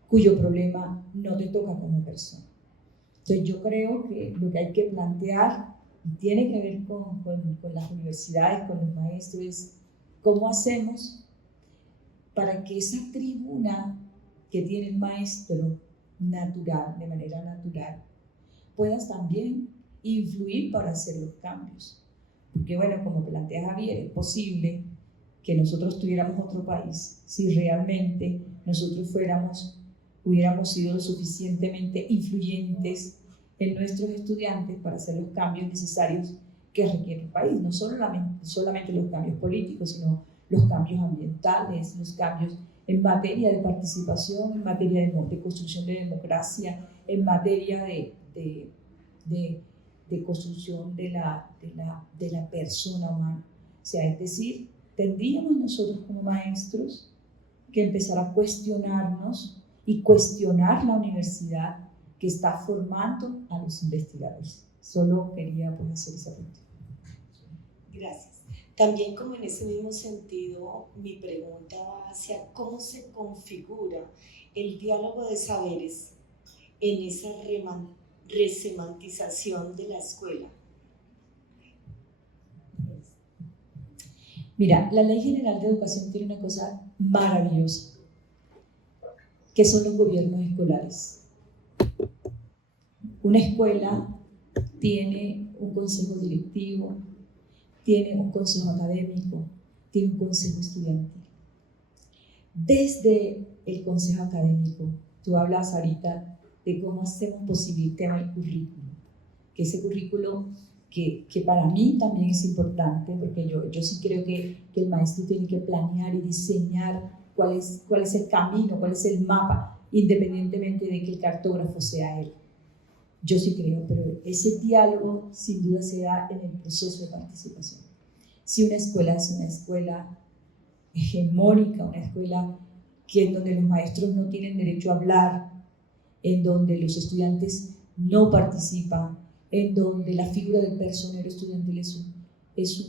cuyo problema no te toca como persona. Entonces yo creo que lo que hay que plantear, y tiene que ver con las universidades, con los maestros, es cómo hacemos para que esa tribuna que tiene el maestro natural, de manera natural, puedas también influir para hacer los cambios. Porque bueno, como plantea Javier, es posible que nosotros tuviéramos otro país si realmente nosotros hubiéramos sido lo suficientemente influyentes en nuestros estudiantes para hacer los cambios necesarios que requiere el país. No solamente los cambios políticos, sino los cambios ambientales, los cambios en materia de participación, en materia de construcción de democracia, en materia de construcción de la persona humana. O sea, es decir, tendríamos nosotros como maestros que empezar a cuestionarnos y cuestionar la universidad que está formando a los investigadores. Solo quería hacer esa pregunta. Gracias. También como en ese mismo sentido, mi pregunta va hacia cómo se configura el diálogo de saberes en esa resemantización de la escuela? Mira, la Ley General de Educación tiene una cosa maravillosa, que son los gobiernos escolares. Una escuela tiene un consejo directivo, tiene un consejo académico, tiene un consejo estudiantil. Desde el consejo académico, tú hablas ahorita de cómo hacemos posible el tema del currículo, que ese currículo que para mí también es importante, porque yo sí creo que el maestro tiene que planear y diseñar cuál es el camino, cuál es el mapa, independientemente de que el cartógrafo sea él. Yo sí creo, pero ese diálogo sin duda se da en el proceso de participación. Si una escuela es una escuela hegemónica, una escuela en donde los maestros no tienen derecho a hablar, en donde los estudiantes no participan, en donde la figura del personero estudiantil es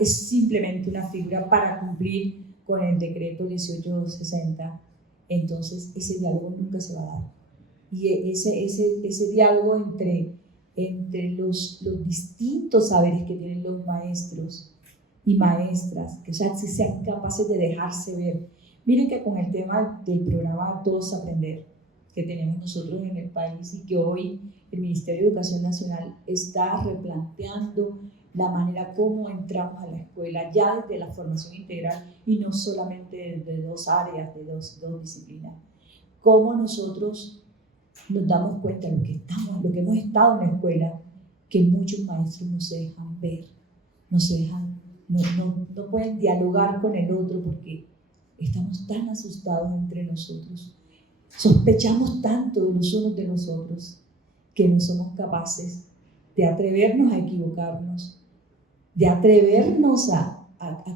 simplemente una figura para cumplir con el decreto 1860, entonces ese diálogo nunca se va a dar. Y ese diálogo entre los distintos saberes que tienen los maestros y maestras, que sean capaces de dejarse ver. Miren que con el tema del programa Todos Aprender, que tenemos nosotros en el país y que hoy el Ministerio de Educación Nacional está replanteando la manera como entramos a la escuela, ya desde la formación integral y no solamente desde dos áreas, de dos disciplinas. Cómo nosotros nos damos cuenta de lo que hemos estado en la escuela, que muchos maestros no se dejan ver, no pueden dialogar con el otro porque estamos tan asustados entre nosotros. Sospechamos tanto de los unos de los otros que no somos capaces de atrevernos a equivocarnos, de atrevernos a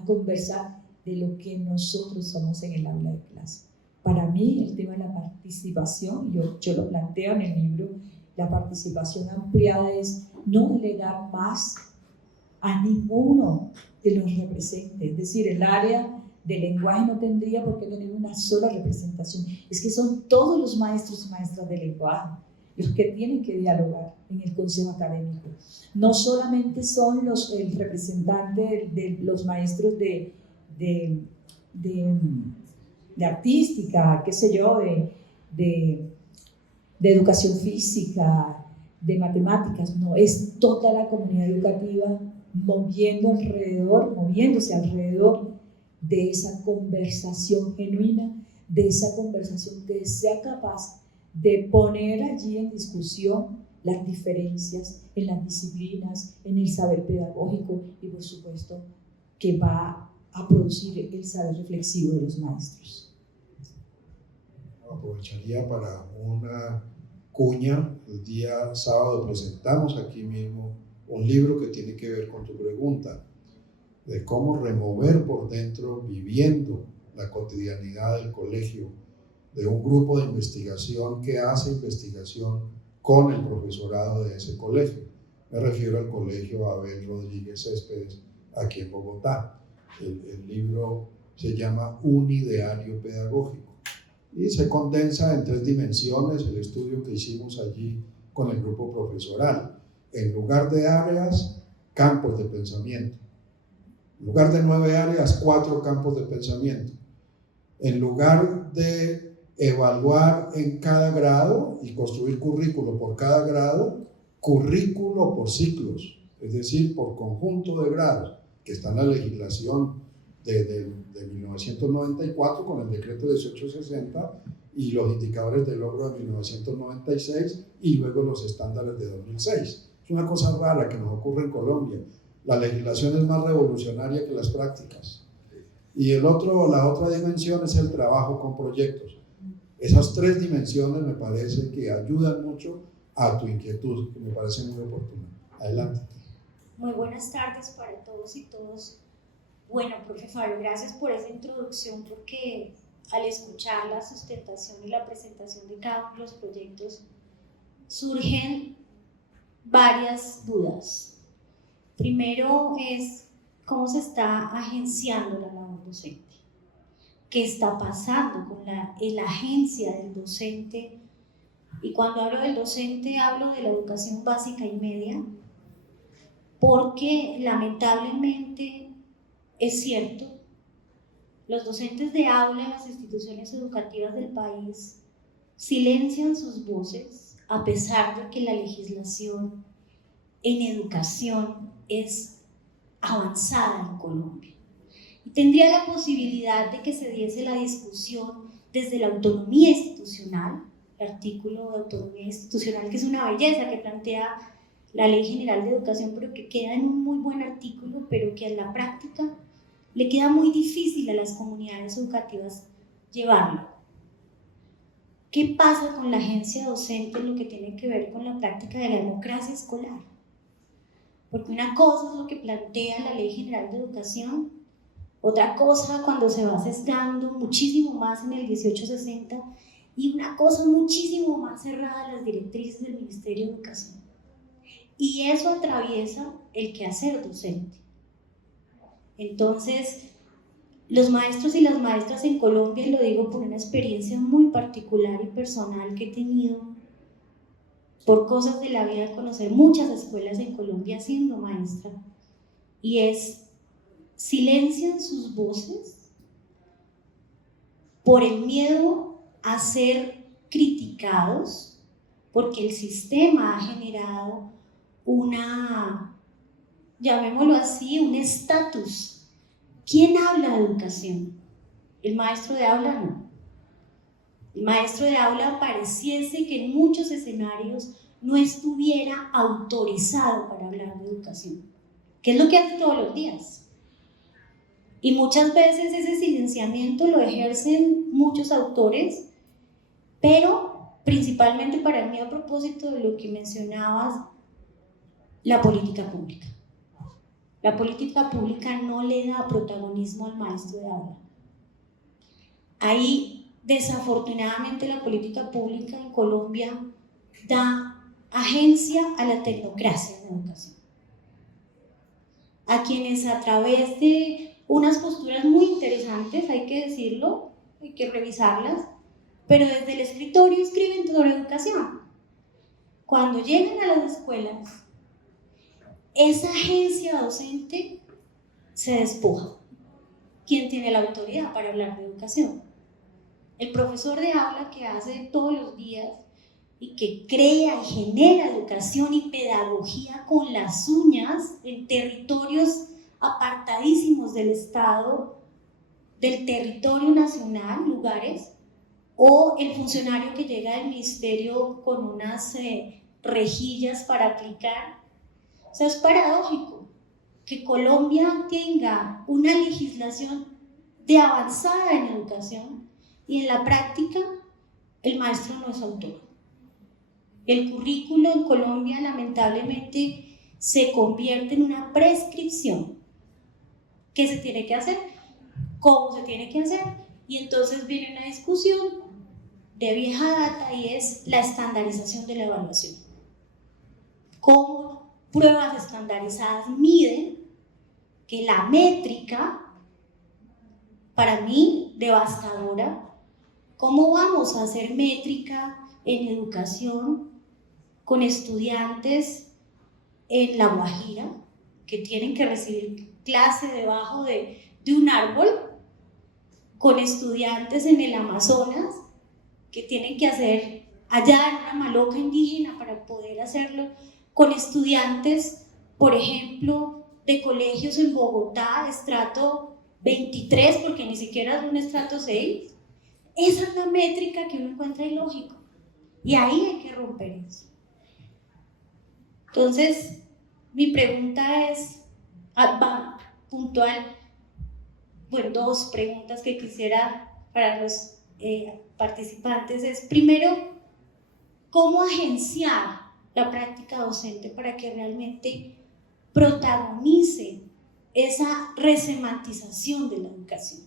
conversar de lo que nosotros somos en el aula de clase. Para mí el tema de la participación, yo lo planteo en el libro, la participación ampliada es no delegar más a ninguno de los representes, es decir, el área de lenguaje no tendría por qué tener una sola representación, es que son todos los maestros y maestras de lenguaje los que tienen que dialogar en el consejo académico. No solamente son el representante de los maestros de artística, qué sé yo, de educación física, de matemáticas, no, es toda la comunidad educativa moviéndose alrededor de esa conversación genuina, de esa conversación que sea capaz de poner allí en discusión las diferencias en las disciplinas, en el saber pedagógico y por supuesto que va a producir el saber reflexivo de los maestros. Aprovecharía para una cuña. El día sábado presentamos aquí mismo un libro que tiene que ver con tu pregunta, de cómo remover por dentro, viviendo la cotidianidad del colegio, de un grupo de investigación que hace investigación con el profesorado de ese colegio. Me refiero al colegio Abel Rodríguez Céspedes, aquí en Bogotá. El libro se llama Un Ideario Pedagógico y se condensa en 3 dimensiones el estudio que hicimos allí con el grupo profesoral. En lugar de áreas, campos de pensamiento. En lugar de 9 áreas, 4 campos de pensamiento. En lugar de evaluar en cada grado y construir currículo por cada grado, currículo por ciclos, es decir, por conjunto de grados, que está en la legislación de 1994 con el decreto 1860 y los indicadores de logro de 1996 y luego los estándares de 2006. Es una cosa rara que nos ocurre en Colombia. La legislación es más revolucionaria que las prácticas. Y la otra dimensión es el trabajo con proyectos. Esas 3 dimensiones me parece que ayudan mucho a tu inquietud, que me parece muy oportuna. Adelante. Muy buenas tardes para todos y todas. Bueno, profe Fabio, gracias por esa introducción, porque al escuchar la sustentación y la presentación de cada uno de los proyectos surgen varias dudas. Primero es cómo se está agenciando la labor docente. ¿Qué está pasando con la agencia del docente Y cuando hablo del docente, hablo de la educación básica y media, porque lamentablemente es cierto, los docentes de aula en las instituciones educativas del país silencian sus voces a pesar de que la legislación en educación es avanzada en Colombia. Y tendría la posibilidad de que se diese la discusión desde la autonomía institucional, el artículo de autonomía institucional, que es una belleza que plantea la Ley General de Educación, pero que queda en un muy buen artículo, pero que en la práctica le queda muy difícil a las comunidades educativas llevarlo. ¿Qué pasa con la agencia docente en lo que tiene que ver con la práctica de la democracia escolar? Porque una cosa es lo que plantea la Ley General de Educación, otra cosa cuando se va sesgando muchísimo más en el 1860 y una cosa muchísimo más cerrada a las directrices del Ministerio de Educación. Y eso atraviesa el quehacer docente. Entonces, los maestros y las maestras en Colombia, y lo digo por una experiencia muy particular y personal que he tenido, por cosas de la vida, de conocer muchas escuelas en Colombia siendo maestra, y es, silencian sus voces por el miedo a ser criticados, porque el sistema ha generado llamémoslo así, un estatus. ¿Quién habla de educación? El maestro de aula no. El maestro de aula pareciese que en muchos escenarios no estuviera autorizado para hablar de educación, que es lo que hace todos los días. Y muchas veces ese silenciamiento lo ejercen muchos autores, pero principalmente para mí, a propósito de lo que mencionabas, la política pública. La política pública no le da protagonismo al maestro de aula. Ahí, desafortunadamente, la política pública en Colombia da agencia a la tecnocracia en educación. A quienes a través de unas posturas muy interesantes, hay que decirlo, hay que revisarlas, pero desde el escritorio escriben sobre educación. Cuando llegan a las escuelas, esa agencia docente se despoja. ¿Quién tiene la autoridad para hablar de educación? El profesor de aula que hace todos los días y que crea y genera educación y pedagogía con las uñas en territorios apartadísimos del Estado, del territorio nacional, lugares, o el funcionario que llega del ministerio con unas rejillas para aplicar. O sea, es paradójico que Colombia tenga una legislación de avanzada en educación y en la práctica el maestro no es autor. El currículo en Colombia lamentablemente se convierte en una prescripción. ¿Qué se tiene que hacer? ¿Cómo se tiene que hacer? Y entonces viene una discusión de vieja data y es la estandarización de la evaluación. ¿Cómo pruebas estandarizadas miden que la métrica, para mí, devastadora? ¿Cómo vamos a hacer métrica en educación con estudiantes en La Guajira que tienen que recibir clase debajo de un árbol, con estudiantes en el Amazonas que tienen que hacer allá en una maloca indígena para poder hacerlo, con estudiantes, por ejemplo, de colegios en Bogotá, estrato 23, porque ni siquiera es un estrato 6? Esa es la métrica que uno encuentra ilógico. Y ahí hay que romper eso. Entonces, mi pregunta es, puntual, bueno, dos preguntas que quisiera para los participantes es, primero, ¿cómo agenciar la práctica docente para que realmente protagonice esa resemantización de la educación?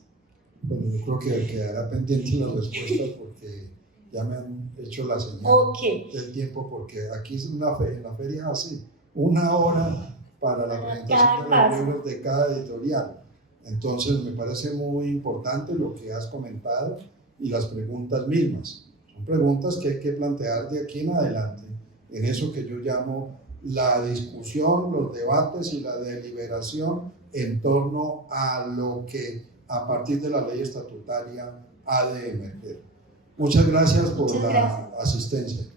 Bueno, yo creo que quedará pendiente la respuesta porque ya me han hecho la señal del tiempo, porque aquí es en la feria así, 1 hora para la presentación de los libros de cada editorial. Entonces me parece muy importante lo que has comentado y las preguntas mismas, son Son preguntas que hay que plantear de aquí en adelante, en eso que yo llamo la discusión, los debates y la deliberación en torno a lo que a partir de la ley estatutaria ha de emerger. Muchas gracias por la asistencia.